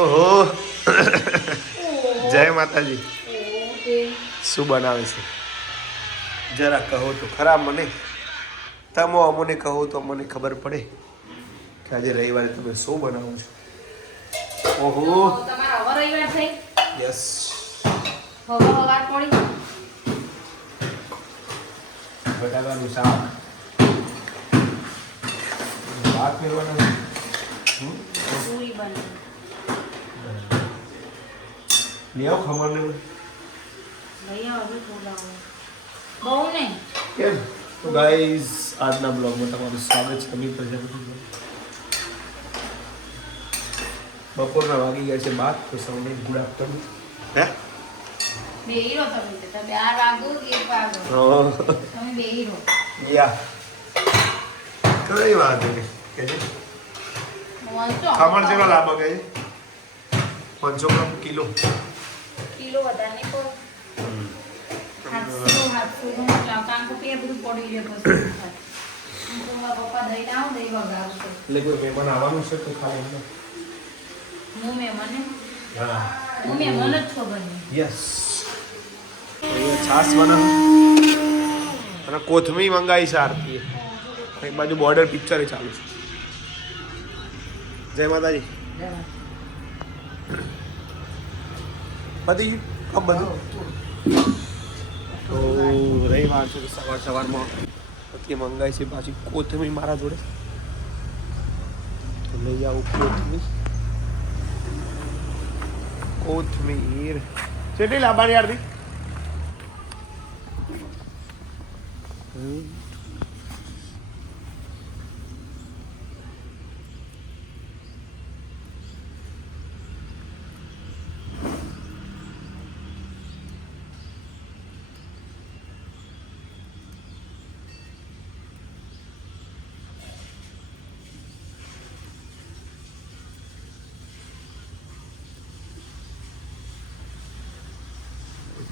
ઓહો જય માતાજી. શું બનાવે છે જરા કહો તો ખરા. મને તમે અમને કહો તો મને ખબર પડે કે આજે રવિવારે તમે શું બનાવો છો. ઓહો યસ બટાકાનું શાક ભાત મેળવાના લેવો ખબર નહીં કેમ. તો ગાઈઝ આજના બ્લોગમાં તમારું સ્વાગત છે. અમિત પ્રજાપતિ. બપોરના વાગી ગયા છે બાદ. તો સૌને ગુડ આફ્ટરનૂન. હે યા કઈ વાત નહીં કે ખમણ જેવો લાભ કે 500 ગ્રામ કિલો વધારે એટલે કોઈ મહેમાન આવવાનું છે તો ખાલી એમને યસ છાસ બનાવ અને કોથમી મંગાવી છે આરતી. એક બાજુ બોર્ડર પિક્ચર ચાલુ છે. જય માતાજી. બધી કબ બધું તો રવિવાર છે તો સવારમાં પછી મંગાવી છે પાછી કોથમી મારા જોડે. તો લઈ આવું કોથમીર કેટલી લાવવાની યારથી.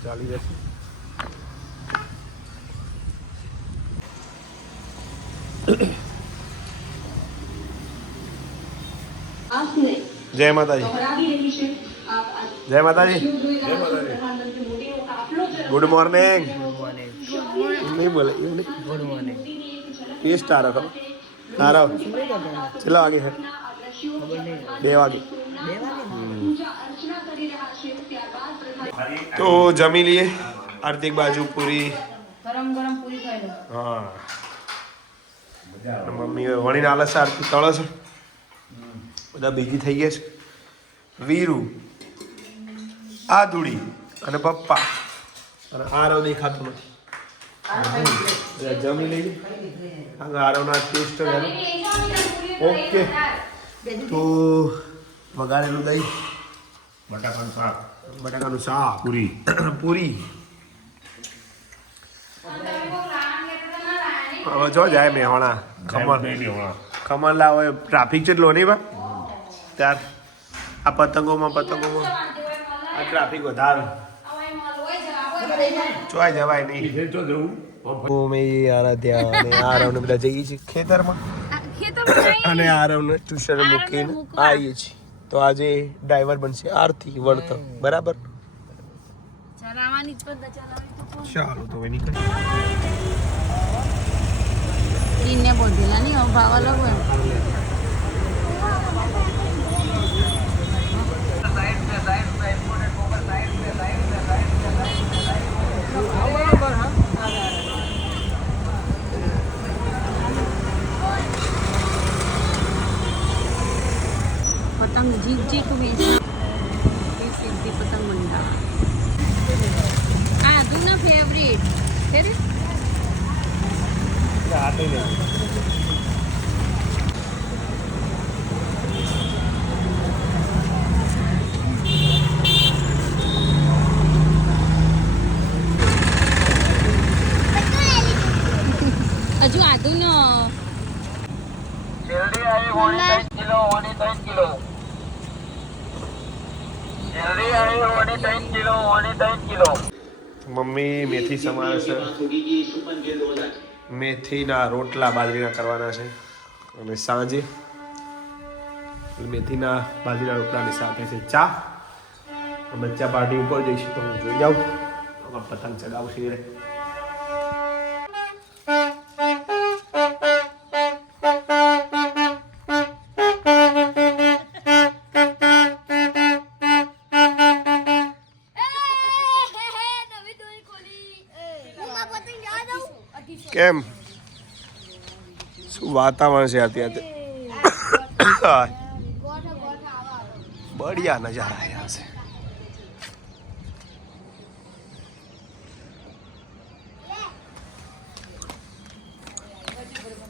ચાલી જશે. જય માતાજી. જય માતાજી. Good morning. નહીં બોલે એવું નહીં. Good morning. ટેસ્ટ આ રખો તારા કેટલા વાગે છે? 2 વાગે. તો જમી લઈએ. આર્થિક બાજુ પૂરી ગરમ ગરમ પૂરી ખાઈ લો. હા મમ્મી વણીને આલે છે. આરતી તળે છે. બધા ભેગી થઈ ગયા છે. વીરુ આદુડી અને પપ્પા અને આરવ દેખાતો નથી. જમી લઈએ. આરવના ટેસ્ટ ઓકે. તો વગાડેલું દહીં બટાકાનું શાક પૂરી હવે જો જાય મેહોણા ખમણ લાવો. ટ્રાફિક જેટલો નહીં બા ત્યાર આ પતંગોમાં આ ટ્રાફિક વધારે ચોય જવાય નહીં. આરાધ્યા અને આરવને બધા જઈએ છીએ ખેતરમાં અને આરવને ટ્યુશન મૂકીને આવીએ છીએ. તો આજે ડ્રાઈવર બનશે આરતી વળતર. બરાબર ચાલો તો હવે નીકળીએ. બોધેલા નહીં હવે ભાવા લાવો. પતંગ જીક જીક વેચી સિદ્ધિ પતંગ મંડા. આ દુના ફેવરેટ છે રે. હજુ આદુનો જલ્દી આવી 3 કિલો જલ્દી આવી 3 કિલો. મમ્મી મેથી સમારે છે. મેથીના રોટલા બાજરીના કરવાના છે. અને સાંજે મેથીના બાજરીના રોટલાની સાથે છે ચા. બચ્ચા પાર્ટી ઉપર જઈશું તો હું જોઈ આવું પતંગ ચગાવશે. કેમ શું વાતાવરણ છે અત્યારે? બઢિયા નજારા અહીંયા છે.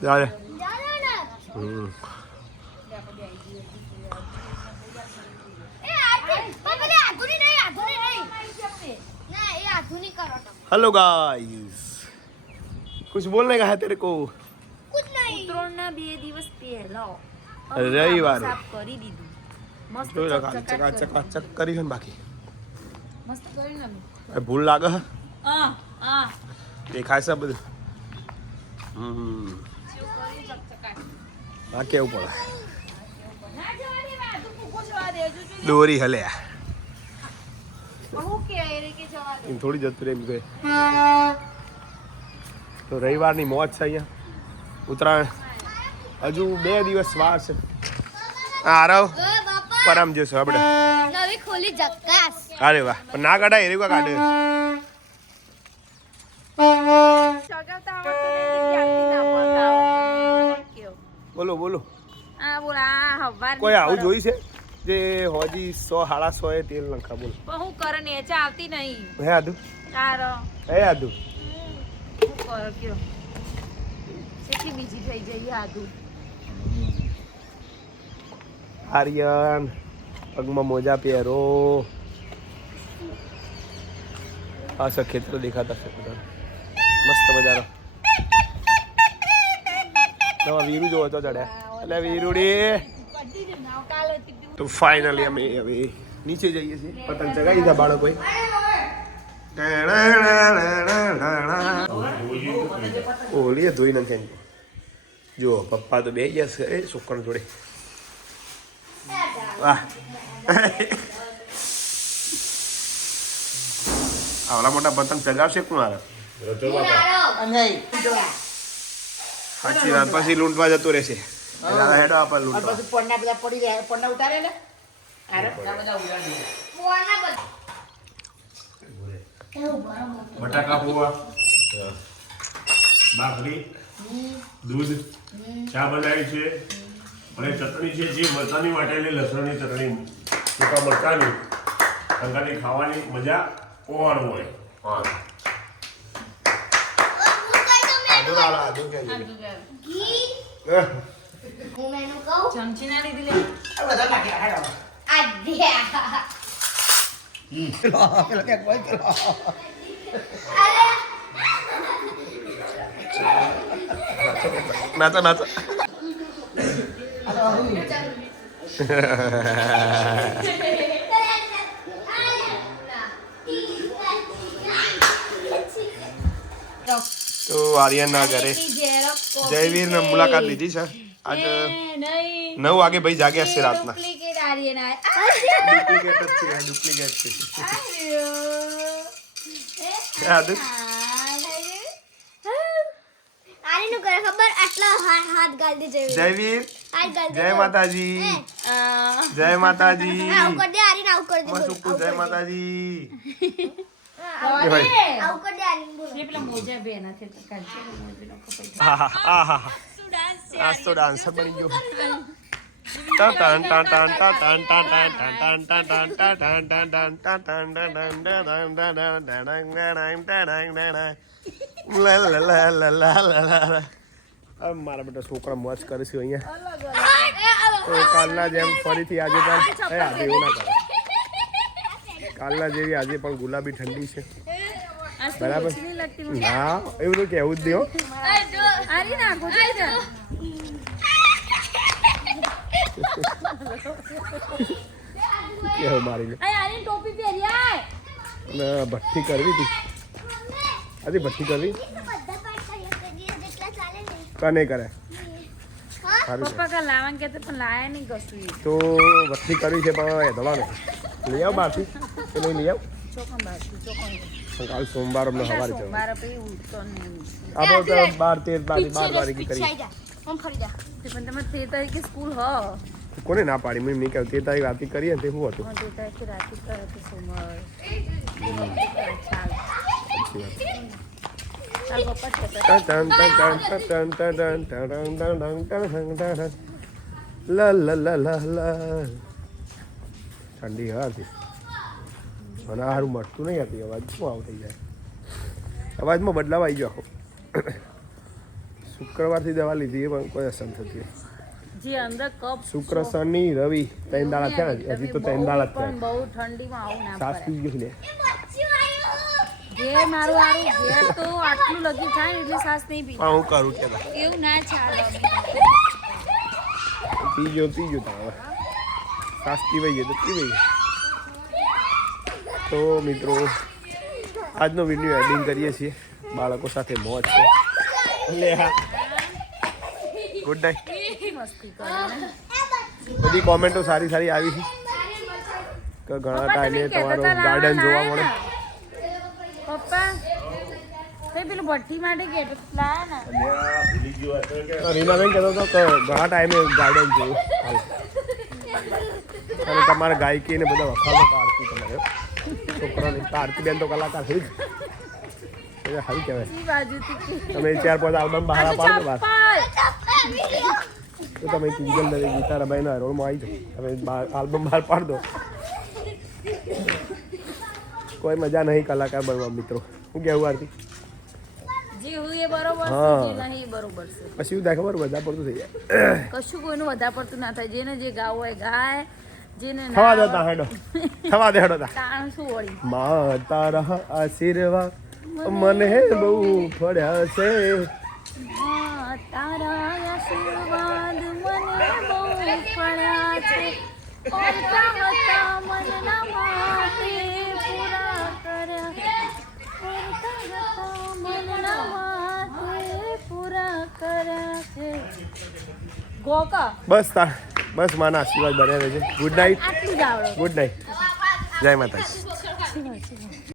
ચાલે. हेलो गाइस, कुछ बोलने का है तेरे को? कुछ नहीं. ઉત્તરાયણના 2 દિવસ પહેલા રવિવારે સાફ કરી દીધું. મસ્ત જોઈ લો ખાલી ચકાચક કરી છે ને બાકી મસ્ત કરી ને ભૂલ લાગે છે. આ દેખાય છે બધું. આ કેવું પડે ના જવાની વાત તું ફૂકો જવા દે જો દોરી હલ્યા બહુ કે રે કે જવા દે એમ થોડી જતું એમ કે. તો રવિવારની મોજ છે અહીંયા. ઉત્તરાયણ હજુ 2 દિવસ વાર છે. આરવ પરમ જશો આપણે. નવી ખોલી જક્કાસ. અરે વાહ, પણ ના કાઢાય એરી કા કાઢે. સગાવતા આવડતું નથી, ક્યાંથી ના પડતા આવડતું કેવું. બોલો બોલો. આ બોલા હવાર કોઈ આવું જોઈ છે જે હોજી 100 સાડા 100 એ તેલ નખા? બોલો. પણ હું કરે ને ચા આવતી નહીં. હે આદુ તારો હે આદુ હું કરો કયો કેટલી બીજી થઈ જઈએ આદુ. આર્યન પગમાં મોજા પહેરો. આ સર ખેતરો દેખાતા છે બધા મસ્ત મજાનો. નવા વીરુ જોવો તો ચડ્યા. એટલે વીરુડી તો ફાઇનલી અમે હવે નીચે જઈએ છીએ. પતંગ ચગાવી દીધા બાળકોએ. ઓલી ધોઈ નાખે. જો પપ્પા તો બે ગયા છે એ છોકરા જોડે. વાહ, આવલા મોટા પતંગ ચગાવશે કોણ? હારે સાચી વાત. પછી લૂંટવા જતો રહેશે. હેડો આપા લૂંટવા. બટાકા પૌવા, ભાખરી, દૂધ, ચા બનાવી છે અને ચટણી છે જે મરચાની વાટેલી લસણની ચટણી, સૂકા મરચાની અંગાની ખાવાની મજા ઓર હોય. હા, હું મેનુ કહું. ચમચી ના લીધી લે. આધ્યા. નાચો નાચો. તો આર્યનના ઘરે જયવીર મુલાકાત લીધી છે. આજ 9 વાગે ભાઈ જાગ્યા છે રાતના. ડુપ્લિકેટ આર્યન ડુપ્લિકેટ છે. યાદ આરીનું કરે ખબર આટલા હાથ ગાલ દે જયવીર. જયવીર હાથ ગાલ દે. જય માતાજી. જય માતાજી. આવું કર દે આરીન આવું કર દે. મસુકુ જય માતાજી. આવું કર દે આરીન બોલો. પેલા મોજા બે ના છે તો કાઢજે મોજનો કપાઈ. આહા આજ તો ડાન્સર બની ગયો. ટા ટાન ટા ટાન ટા ટાન ટા ટાન ટાન ટાન ટા ટાન ટાન ટાન ટા ટાન ટાન મારા બેટા છોકરા મોજ કરે છે અહીંયા. તો કાલના જેમ ફરીથી આજે પણ આજે એવું ના કરે. કાલના જેવી આજે પણ ગુલાબી ઠંડી છે. બરાબર ના એવું તો કહેવું જ નહીં. આરી ના ગોઠવી દે. કેવું મારી લે. આરી ટોપી પહેરી આય. ના ભઠ્ઠી કરવી હતી. આજે ભઠ્ઠી કરવી બધા પાસ કર્યા જેટલા ચાલે ને. કને કરે હા સારું છે પપ્પા કાલ લાવવાનું કહેતા પણ લાયા નહીં કશું એ. તો વસ્તી કરવી છે પણ દબાને લઈ આવ બહારથી કે નહીં લઈ આવ ચોકન બાકી ચોકન. પણ કાલ સોમવાર અમને સવારે જવાનું સોમવારે પછી ઉઠતો નહીં. આપણે તો 12 વાગે કરી પીછાઈ જા હું ફરી જા તે પણ તમે 13 તારીખે સ્કૂલ હ. કોને ના પાડી મેં નહીં કહ્યું 13 તારીખ રાતે કરીએ ને તે શું હતું 13 તારીખે રાતે કરે તો સોમવાર. ચાલ સાચી વાત ચાલ પપ્પા છે લા લા લા લા લા ઠંડી હા હતી મને સારું મળતું નહીં હતી અવાજ શું આવ થઈ જાય અવાજમાં બદલાવ આવી ગયો આખો શુક્રવારથી દવા લીધી એ પણ કોઈ અસર થતી નહીં. જે અંદર કપ શુક્ર શનિ રવિ 3 દાડા થયા ને હજી તો 3 દાડા જ પણ થયા બહુ ઠંડીમાં આવું ના સાસ પડે. પી ગયું લે ઘેર મારું હારું ઘેર તો આટલું લગી થાય ને એટલે સાસ નહીં પી. પણ હું કરું કે એવું ના ચાલે. પી ગયો તારે સાસ પીવાઈ ગયો તો પીવાઈ તો મિત્રો આજનો વિડીયો એડિંગ કરીએ છીએ બાળકો સાથે મોજ છે લે હા ગુડ નાઇટ. મસ્તી કરે ને. બધી કોમેન્ટો સારી સારી આવી છે કે ઘણા ટાઈમે તમારો ગાર્ડન જોવા મળે. પપ્પા તે પેલું ભઠ્ઠી માટે કેટલું લાયા ને. તો રીનાબેન કહેતો હતો કે ઘણા ટાઈમે ગાર્ડન જોયું હાલ. અને તમારા ગાયકી ને બધા વખાણો પાડતી તમારે છોકરાને આરતીબેન તો કલાકાર થઈ જ સારું કહેવાય. ઈ બાજુથી તમે 4-5 આલ્બમ બહાર પાડો બહાર ચપ્પલ. તો તમે કિંજલ દવે ગીતા રબાઈના રોલમાં આવી જાઓ તમે આલ્બમ બહાર પાડ દો કોઈ મજા નહીં કલાકાર બનવા મિત્રો શું કહેવું આરતી જે હોય એ બરોબર છે હા. જે નહીં એ બરોબર છે. પછી શું થાય ખબર બધા પડતું થઈ જાય કશું કોઈનું વધારે પડતું ના થાય જેને જે ગાવું હોય ગાય જેને ના થવા દો આવડે, તા હેડો થવા દે હેડો તા તાણ શું વળી. મા તારા આશીર્વાદ મને બહુ ફળ્યા છે હા, તારા આશીર્વાદ મને બહુ ફળ્યા છે. કરતા હતા મનના માટે પૂરા કર્યા. કરતા હતા મનના માટે પૂરા કર્યા છે. ગોકા બસ માના આશીર્વાદ બન્યા રહે છે ગુડ નાઇટ આટલું જ આવડે. ગુડ નાઇટ જય માતાજી